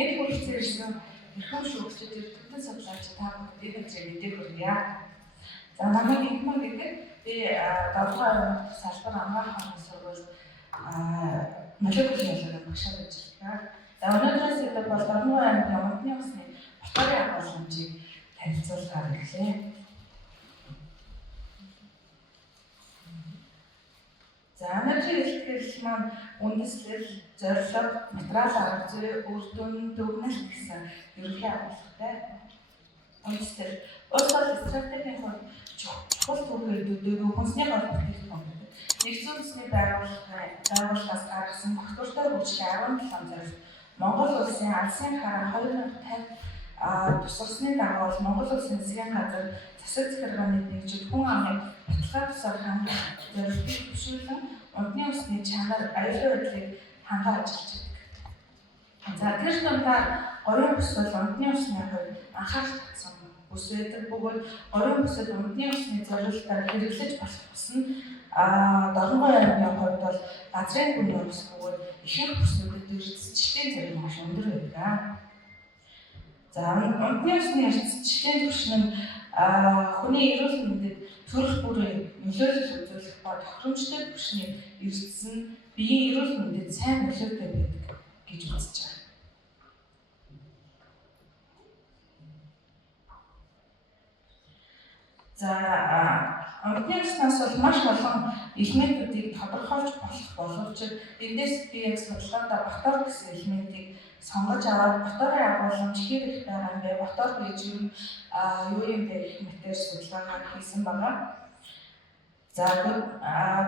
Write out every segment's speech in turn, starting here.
энэ хүрэлцэн ирсэн эрхэм шүүгчид эрдэмтэн судлаач та бүхэнд энэ мэдээг хүргье. За намайг Инхман гэдэг би 7 салбар амгаах хамт сургууль молекулын багшаар ажилладаг. За өнөөдрөөс ихэд бол Дорноо аймгийн Унтны усны батарын агуулгыг танилцуулахаар ирлээ. За өнөөдрийн илтгэл маань үндэслэл, зорилго, материал арга зүй, үр дүн, дүгнэлт гэсэн ерөнхий агуулгатай. Үндэслэл улс орон стратегийн хувьд чухал түүхийдүүдийг хүнсний гол бүтээгдэхүүн гэдэг. Нэгдсэн үндэсний байгууллагаас гаргасан тогтвортой хөгжлийн 17 зорилго Монгол улсын алсын хараа 2050 тусгасны дагуу Монгол улсын засгийн газар засаг захиргааны нэгжид хүн амын баталгаа тусаар хангах зорилтыг төвшүүлэн Унтны усны чанар аюулгүй байдлыг хангах ажиллаж байдаг. За тэр дундаа гоён бүс бол Унтны усны хувьд анхаарал татсан бүс байдаг. Бөгөөд гоён бүсэд Унтны усны зорилтоор хэрэглэж болох бүс нь Дорноо аймгийн хувьд бол газрын гүн ус бөгөөд ихэнх бүснүүдэд эрдэсчлийн зэрэг маш өндөр байдаг. За Унтны усны эрдэсчлийн түвшин нь хүний эрүүл мэндэд төрөл бүрийн нөлөөлөл үзүүлэх ба тохиромжтой түвшний эрдэс нь биеийн эрүүл мэндэд сайн нөлөөтэй байдаг гэж үзэж байна. За Унтны уснаас бол маш олон элементүүдийг тодорхойлж болох боловч эндээс би яг судалгаандаа ботор гэсэн элементийг сонгож аваад боторын агуулмж хэр их байгаа юм бэ? Ботор гэж юу юм бэ гэх мэтээр судалгаа хийсэн байгаа. За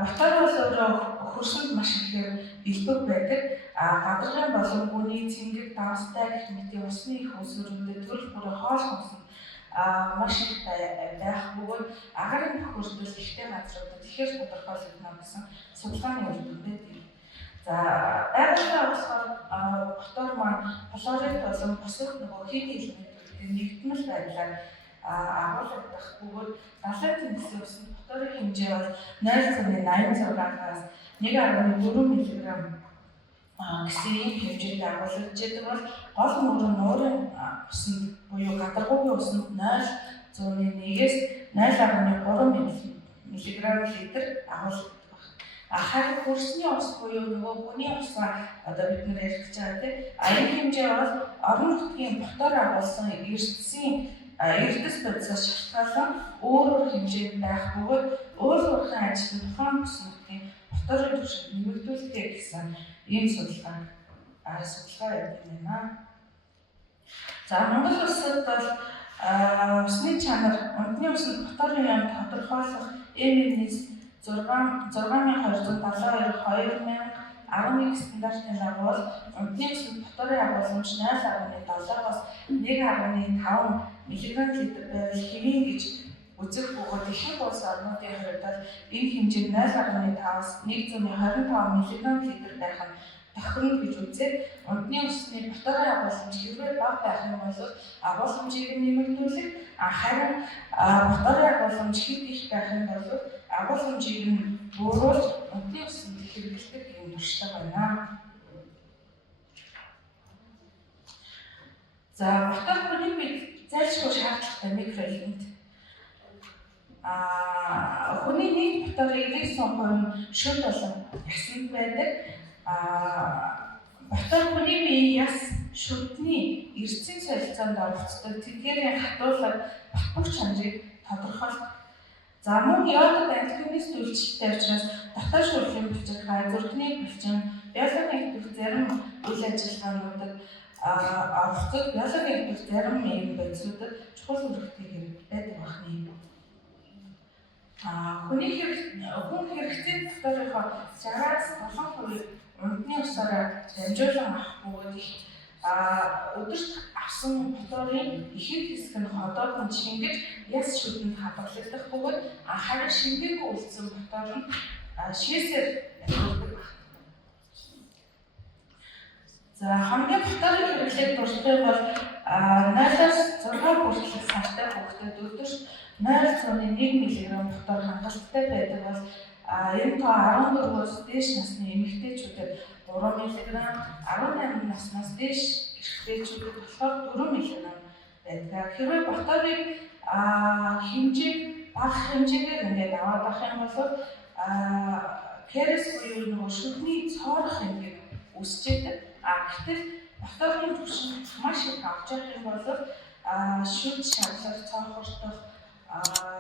ботор бол өөрөө хөрсөнд маш ихээр элбэг байдаг. Гадаргын болон гүний цэнгэг давстай гэх мэтийн усны их усруудад төрөл бүрийн хоол хүнс маш их байх бөгөөд агарын тохиолдол ихтэй газруудад ихээр тодорхойлогдно гэсэн судалгааны үр дүн байдаг. За байгальтай болохоор ботор маань флорид болон бусад нөгөө хийдийн элементүүдийн нэгдмэл байдлаар агуулгадах бөгөөд далайн тэнцлийн усны боторын хэмжээ бол 0.86-аас 1.4 мг гэсэн ийм хэмжээтэй агуулгаж байдаг бол гол мөрөн нуурын усанд буюу гадаргуугийн усанд 0.1-ээс 0.3 мг/литр агуулгад харин хөрсний ус буюу нөгөө хүний усаа одоо бид нэр ярих гэж байгаа тийм энэ хэмжээ бол орон нутгийн ботор агуулсан эрдэсийн эрдэс бодисоос шалтгаалan өөр хэмжээнд байх бөгөөд өөрөөр ажил тухайн бүс нутгийн боторын түвшинд нэмэгдүүлдэг гэсэн ийм судалгаа явуулсан байна. За Монгол улсад бол усны чанар Унтны усанд боторын яам тодорхойлох МНС 6272/2011 стандартын дагуу Унтны усанд боторын агуулмж 0.7-аас 1.5 мг/литр байвал хэвийн гэж үзэх бөгөөд ихэнх улс орнуудын хувьд энэ хэмжээ 0.5-аас 125 мг/литр байх нь тохирно гэж үзээд Унтны усны боторын агуулмж хэрвээ бага байх юм бол агуулмжийг нэмэгдүүлэх харин боторын агуулмж хэд их байх юм бол агуулмжийг бууруулж Унтны усанд хэрэглэдэг юм туршлагатай байна. За ботор хүний бид зайлшгүй шаардлагатай микроэлемент. Хүний нийт боторын 99% шүд болон ясанд байдаг. Ботор хүний биеийн яс шүдний эрсцэн солилцоонд оролцдог тэдгээрийн хатуулаг батбог чанарыг тодорхойлдог. За мөн йодод антигенез үйлчлэлтэй учраас дотоод шүүрлийн булчирхай, зүрхний булчин, биологийн идэвх зарим үйл ажиллагаануудад оролцдог биологийн идэвх зарим юм бодисуудад чухал үүрэгтэй хэрэг байдаг байна. Хүн хэрэгцээ доторынхоо 60-аас 70% Унтны усаараа дамжуулан авах бөгөөд өдөрт авсан боторын ихэнх хэсэг нь ходоодон шингэж яс шүдэнд хадгалагдах бөгөөд харин шингээгүй үлдсэн ботор нь шээсээр дүүрдэг. За хамгийн боторын хэрэглээд дуртай бол 0-аас 6 хүртэлх сартай хүүхдэд өдөрт 0.1 мг ботор хангалттай байдаг бол энэ тоо 14-өөс дээш насны эмэгтэйчүүдэд 3 мг, 18 наснаас дээш эрхлээчүүдэд болохоор 4 мг байдаг. Хэрвээ боторыг хэмжээг бага хэмжээгээр ингээд аваад авах юм бол керес буюу нөгөө шүдний цоорох хэмжээг үсчээдэг. Гэтэл боторын түвшинд маш их авч явах юм бол шүд шаглах, цоохордох,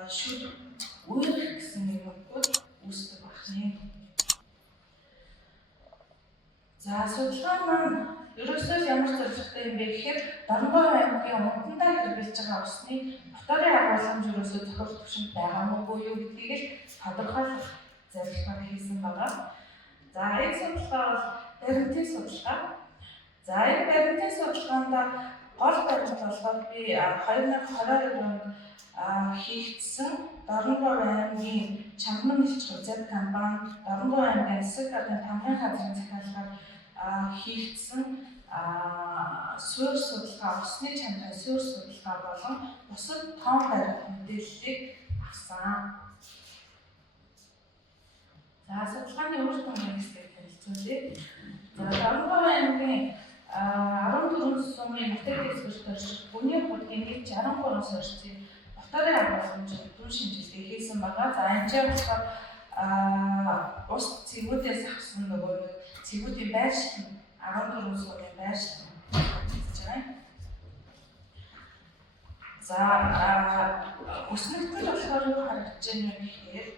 шүд үерх гэсэн юмнууд үүсдэг байна. За судалгаа маань ерөөсөө ямар зорилготой юм бэ гэхээр Дорногов аймгийн Унтандаа хэрэгжилж байгаа усны боторын агуулгамж ерөөсөө тохирох түвшинд байгаа мó юу гэдгийг л тодорхойлох зорилгоор хийсэн байгаа. За энэ судалгаа бол баримтын судалгаа. За энэ баримтын судалгаанд гол баримт болохоор би 2022 онд хийгдсэн Дорногов аймгийн Чамдан нэлж үзэд компани, Дорногов аймгийн засаг газрын тамгын газрын захиалгаар хийгдсэн суурь судалгаа, усны чанарын суурь судалгаа болон бусад тоон баримт мэдээллийг авсан. За судалгааны үр дүн гэсээр танилцуулъя. За Дорногов аймгийн 14 сумын нутаг дэвсгэрт орших бүний хурдгийн 63 сорьцын боторын агуулгамжид дүн шинжилгээ хийсэн байгаа. За энэ ч болохоор ус цэгүүдээс авсан нөгөө цэгүүдийн байршлан 14 сумын байршлан хийж байгаа. За өснөгтөл болохоор юу харагдаж байна вэ гэхээр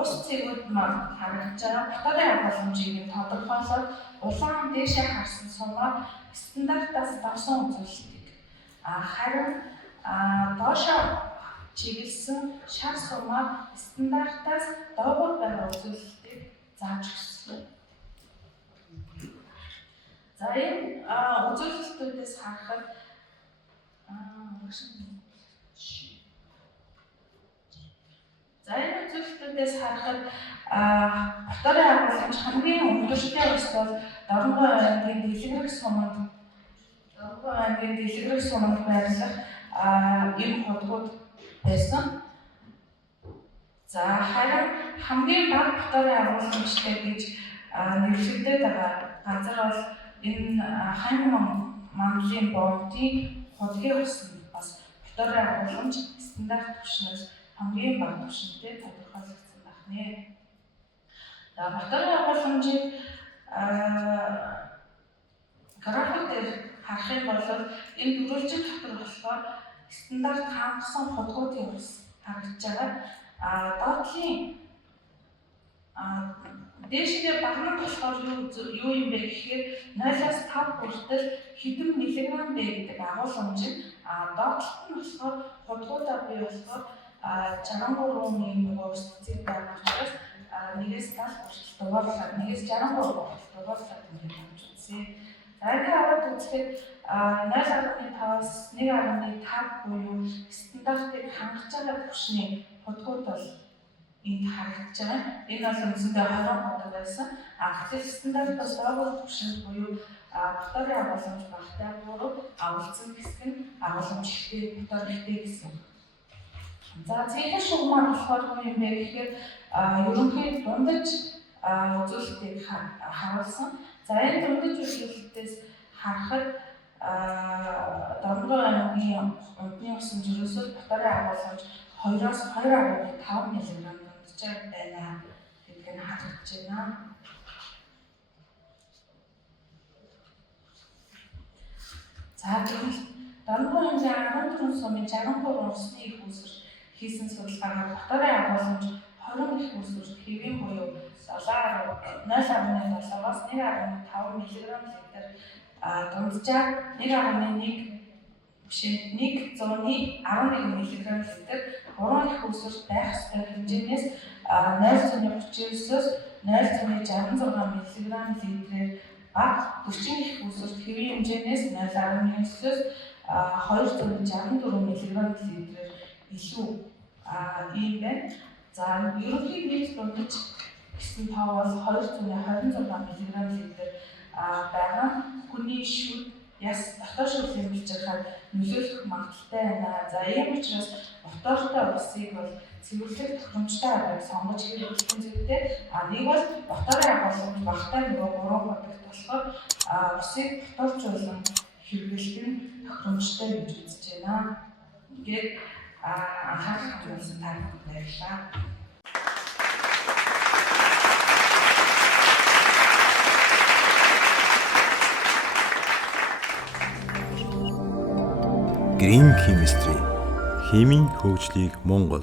ус цэгүүд маань харагдаж байгаа. Боторын агуулгамжийг тодорхойлоод улаан дээшээ харсан сумаар стандартаас давсан үзүүлэлтийг харин доошоо чиглэсэн шар сумаар стандартаас доогуур байгаа үзүүлэлтийг зааж өгсөн. За энэ үзүүлэлтүүдээс харахад боторын агуулгамж хамгийн өндөртэй ус бол Дорногов аймгийн Дэлгэрэг суманд байрлах энэ хотгууд байсан. За харин хамгийн бага боторын агуулгамжтай гэж нэрлэгдээд байгаа газар бол энэ Хайман манлын бомтын хотгийн ус нь бас боторын агуулгамж стандарт түвшнээс хамгийн бага түвшинтэй тодорхойлогдсон байна. За боторын агуулгамжийг график дээр харах юм бол энэ дөрвөлжин дотор болохоор стандарт хангасан хотгуудын ус харагдаж байгаа. Доотлын дээшгээ багнах болохоор юу юм бэ гэхээр 0-аас 5 хүртэл хэдэн миллиграмм бэ гэдэг агуулгамжийг доотлолт нь болохоор хотгуудаа бий болохоор 63 ийм нөгөө ус цэцэг байгаа учраас 1-ээс 70 хүртэл дугаарлаад 1-ээс 63 хүртэл дугаарлаад ингэж авч үзье. За ингээд аваад үзэхэд 0.5-аас 1.5 буюу стандартыг хангаж байгаа түвшний хотгууд бол энд харагдаж байгаа. Энэ бол үндсэндээ 20 хотод байсан. Гэтэл стандартаас доогуур түвшинд буюу боторын агуулгамж багтай буюу агуулсан хэсэг нь агуулгамж ихтэй, ботор ихтэй гэсэн. За цэглэл шугамаар болохоор юу юм бэ гэхээр ерөнхий дундаж үзүүлэлтийг харуулсан. За энэ дундаж үзүүлэлтээс харахад Дорногов аймгийн унтны усанд ерөөсөө боторын агуулгамж 2-оос 2.5 мг дундаж байна гэдг нь харагдаж байна. За тэгвэл Дорногов аймгийн 14 сумын 63 усны их үүсвэр хийсэн судалгаагаар боторын агуулгамж 20 их үүсвэрт хэвийн буюу 0.7-аас 1.5 мг литр дунджаар 1.1 бишээ 100-ны 11 мг литр 3 их үүсвэрт байх ёстой хэмжээнээс 0.39-өөс 0.66 мг литрээр бага 40 их үүсвэрт хэвийн хэмжээнээс 0.19-өөс 264 мг литрээр илүү ийм байна. За ерөнхий нийт дундаж гэсэн тоо бол 226 мг литр байгаа. Хүний шүд яс дотоод шүүлийн хэмжээгээр нөлөөлөх магадaltaй байна. За ийм учраас мотортой усыг бол цэвэрлэх тохиромжтой аргыг сонгож хэрэглэх зүйтэй. Нэг бол моторын агуулгад багтаа нөгөө 3 хоногт болохоор усыг ботолжуулан хэрэглэх нь тохиромжтой гэж үзэж байна. Ингээд анхаарал хандуулсан та бүхэнд баярлалаа. Green Chemistry химийн хөгжлийг Монгол